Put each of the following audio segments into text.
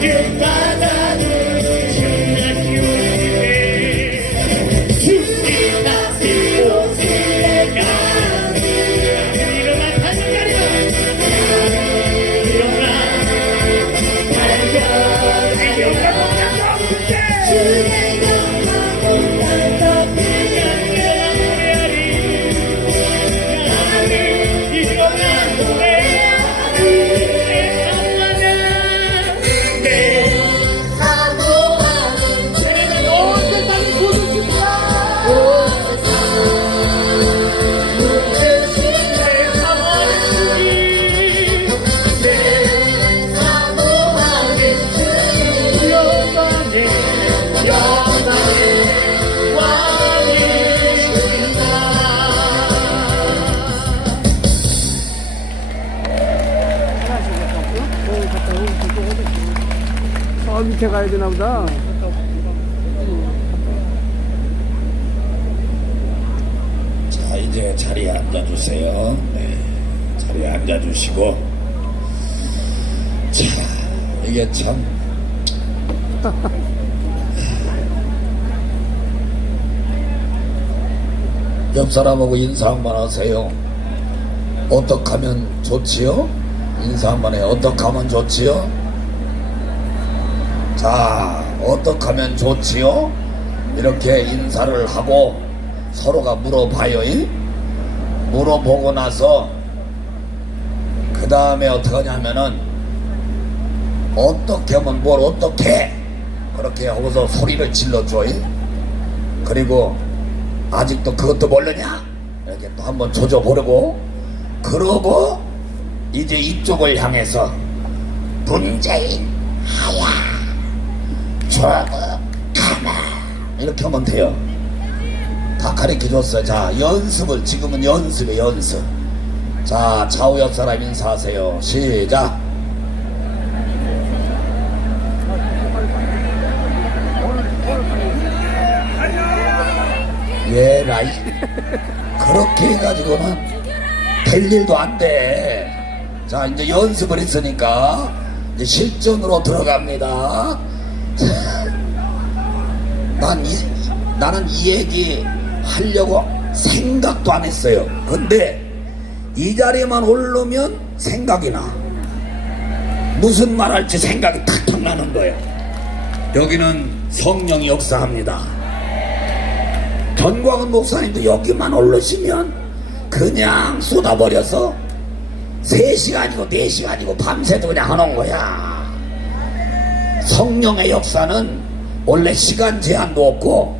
get back. 저 밑에 가야 되나 보다. 자 이제 자리에 앉아주세요. 네, 자리에 앉아주시고 자 이게 참 옆 사람하고 인사 한번 하세요. 어떻게 하면 좋지요? 인사 한번 해. 어떻게 하면 좋지요? 자, 어떻게 하면 좋지요? 이렇게 인사를 하고 서로가 물어봐요. 이? 물어보고 나서 그 다음에 어떻게 하냐면은 어떻게 하면 뭘 어떻게 그렇게 하고서 소리를 질러줘. 이? 그리고 아직도 그것도 모르냐? 이렇게 또 한번 조져보려고 그러고 이제 이쪽을 향해서 문재인 하야 조국 가만 이렇게 하면 돼요. 다 가르쳐 줬어요. 자, 연습을, 지금은 연습에 연습. 자, 좌우 옆 사람 인사하세요. 시작. 예, 라이. 그렇게 해가지고는 될 일도 안 돼. 자, 이제 연습을 했으니까 이제 실전으로 들어갑니다. 난 이, 나는 이 얘기 하려고 생각도 안 했어요. 근데 이 자리에만 오르면 생각이 나. 무슨 말 할지 생각이 탁탁 나는 거예요. 여기는 성령이 역사합니다. 전광훈 목사님도 여기만 오르시면 그냥 쏟아버려서 3시간이고 4시간이고 밤새도 그냥 하는 거야. 성령의 역사는 원래 시간 제한도 없고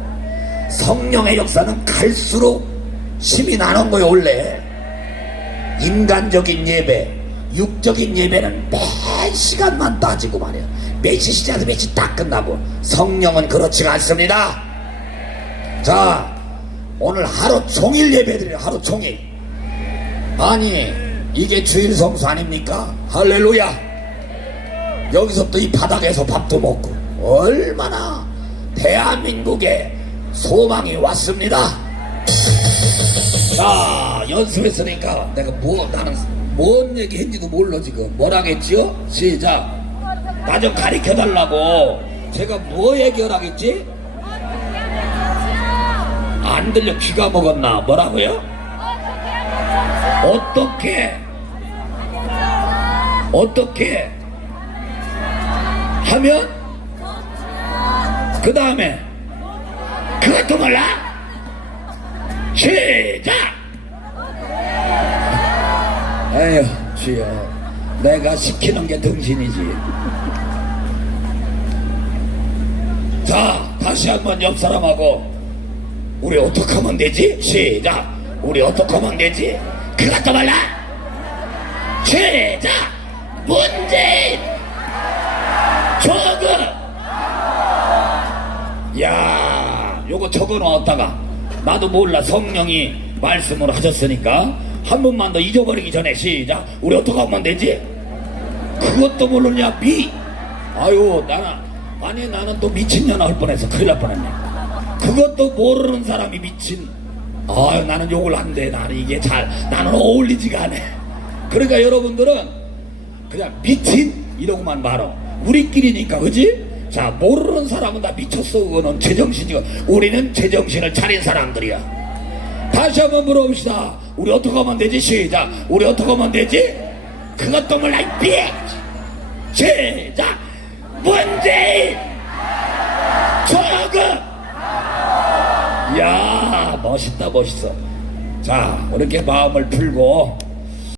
성령의 역사는 갈수록 힘이 나는 거예요 원래. 인간적인 예배 육적인 예배는 매 시간만 따지고 말이에요. 몇시 시작해서 몇시딱 끝나고 성령은 그렇지가 않습니다. 자 오늘 하루 종일 예배드려요 하루 종일. 아니 이게 주일 성수 아닙니까? 할렐루야. 여기서부터 이 바닥에서 밥도 먹고 얼마나 대한민국에 소망이 왔습니다. 자 연습했으니까 내가 뭐 나는 뭔 얘기 했는지도 몰라 지금. 뭐라겠지요? 시작. 나 좀 가르쳐 달라고. 제가 뭐 얘기하라겠지? 안 들려. 귀가 먹었나? 뭐라고요? 어떻게? 어떻게? 하면 그 다음에 그것도 몰라? 시작! 에휴 주여. 내가 시키는 게 등신이지. 자 다시 한번 옆 사람하고 우리 어떻게 하면 되지? 시작! 우리 어떻게 하면 되지? 그것도 몰라? 시작! 문재인! 저거 적어 놓았다가 나도 몰라 성령이 말씀을 하셨으니까 한 번만 더 잊어버리기 전에 시작. 우리 어떻게 하면 되지? 그것도 모르냐 미 아유 나는 아니 나는 또 미친년아 할 뻔해서 큰일 날 뻔했네. 그것도 모르는 사람이 미친. 아유 나는 욕을 한대 나는 이게 잘 나는 어울리지가 않아. 그러니까 여러분들은 그냥 미친? 이러고만 말어. 우리끼리니까 그지? 자 모르는 사람은 다 미쳤어 그거는. 제정신이고 우리는 제정신을 차린 사람들이야. 다시 한번 물어봅시다. 우리 어떻게 하면 되지? 시작. 우리 어떻게 하면 되지? 그것도 몰라 이 삐! 시작. 문재인 저거. 야 멋있다 멋있어. 자 이렇게 마음을 풀고